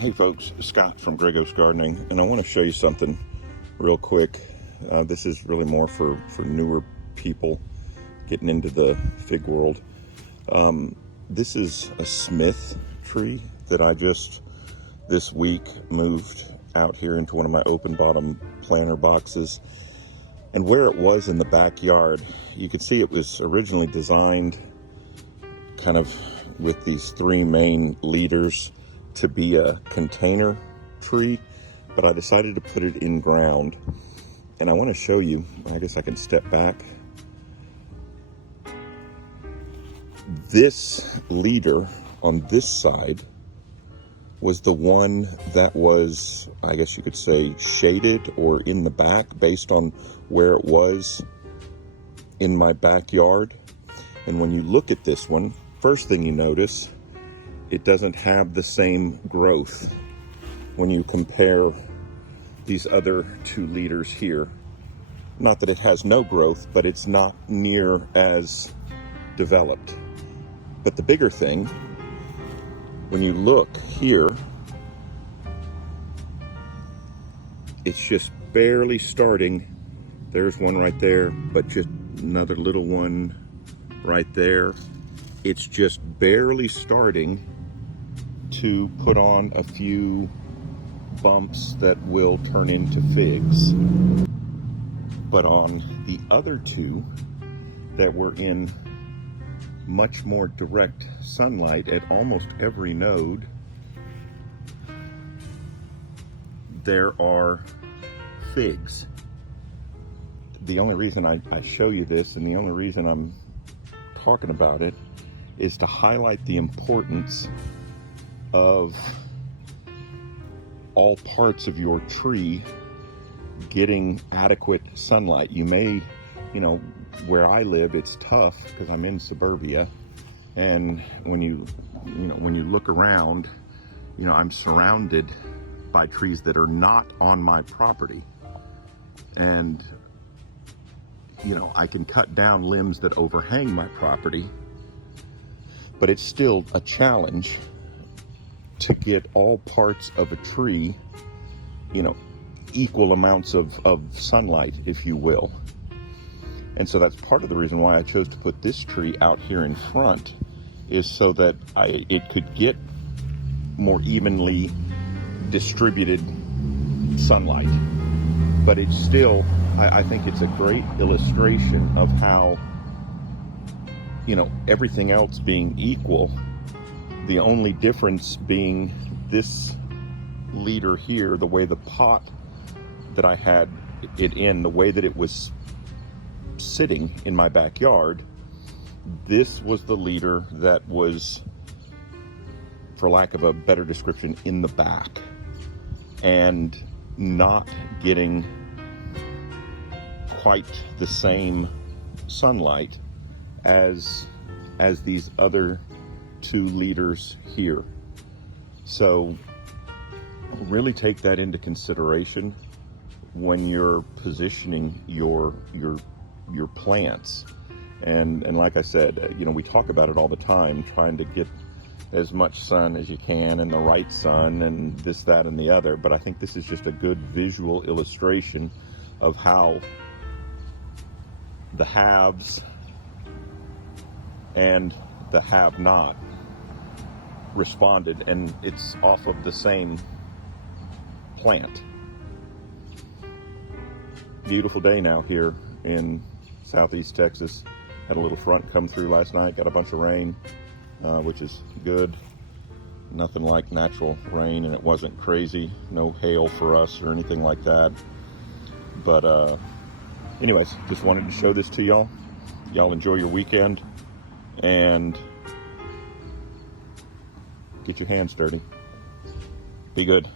Hey folks, Scott from Gregos Gardening, and I want to show you something real quick. This is really more for newer people getting into the fig world. This is a Smith tree that I just this week moved out here into one of my open bottom planter boxes. And where it was in the backyard, you could see it was originally designed kind of with these three main leaders to be a container tree, but I decided to put it in ground. And I want to show you, I guess I can step back. This leader on this side was the one that was, I guess you could say, shaded or in the back based on where it was in my backyard. And when you look at this one, first thing you notice, it doesn't have the same growth when you compare these other two leaders here. Not that it has no growth, but it's not near as developed. But the bigger thing, when you look here, it's just barely starting. There's one right there, but just another little one right there. It's just barely starting to put on a few bumps that will turn into figs. But on the other two that were in much more direct sunlight at almost every node, there are figs. The only reason I show you this, and the only reason I'm talking about it, is to highlight the importance of all parts of your tree getting adequate sunlight. You may, where I live, it's tough because I'm in suburbia, and when you look around, I'm surrounded by trees that are not on my property, and I can cut down limbs that overhang my property, but it's still a challenge to get all parts of a tree, equal amounts of sunlight, if you will. And so that's part of the reason why I chose to put this tree out here in front, is so that it could get more evenly distributed sunlight. But it's still, I think it's a great illustration of how, everything else being equal, the only difference being this leader here, the way the pot that I had it in, the way that it was sitting in my backyard, this was the leader that was, for lack of a better description, in the back and not getting quite the same sunlight as these other two leaders here. So really take that into consideration when you're positioning your plants. And like I said, we talk about it all the time, trying to get as much sun as you can and the right sun and this, that, and the other. But I think this is just a good visual illustration of how the haves and the have-not responded, and it's off of the same plant. Beautiful day now here in southeast Texas. Had a little front come through last night, got a bunch of rain, which is good. Nothing like natural rain, and it wasn't crazy. No hail for us or anything like that. But anyways, just wanted to show this to y'all. Y'all enjoy your weekend and get your hands dirty. Be good.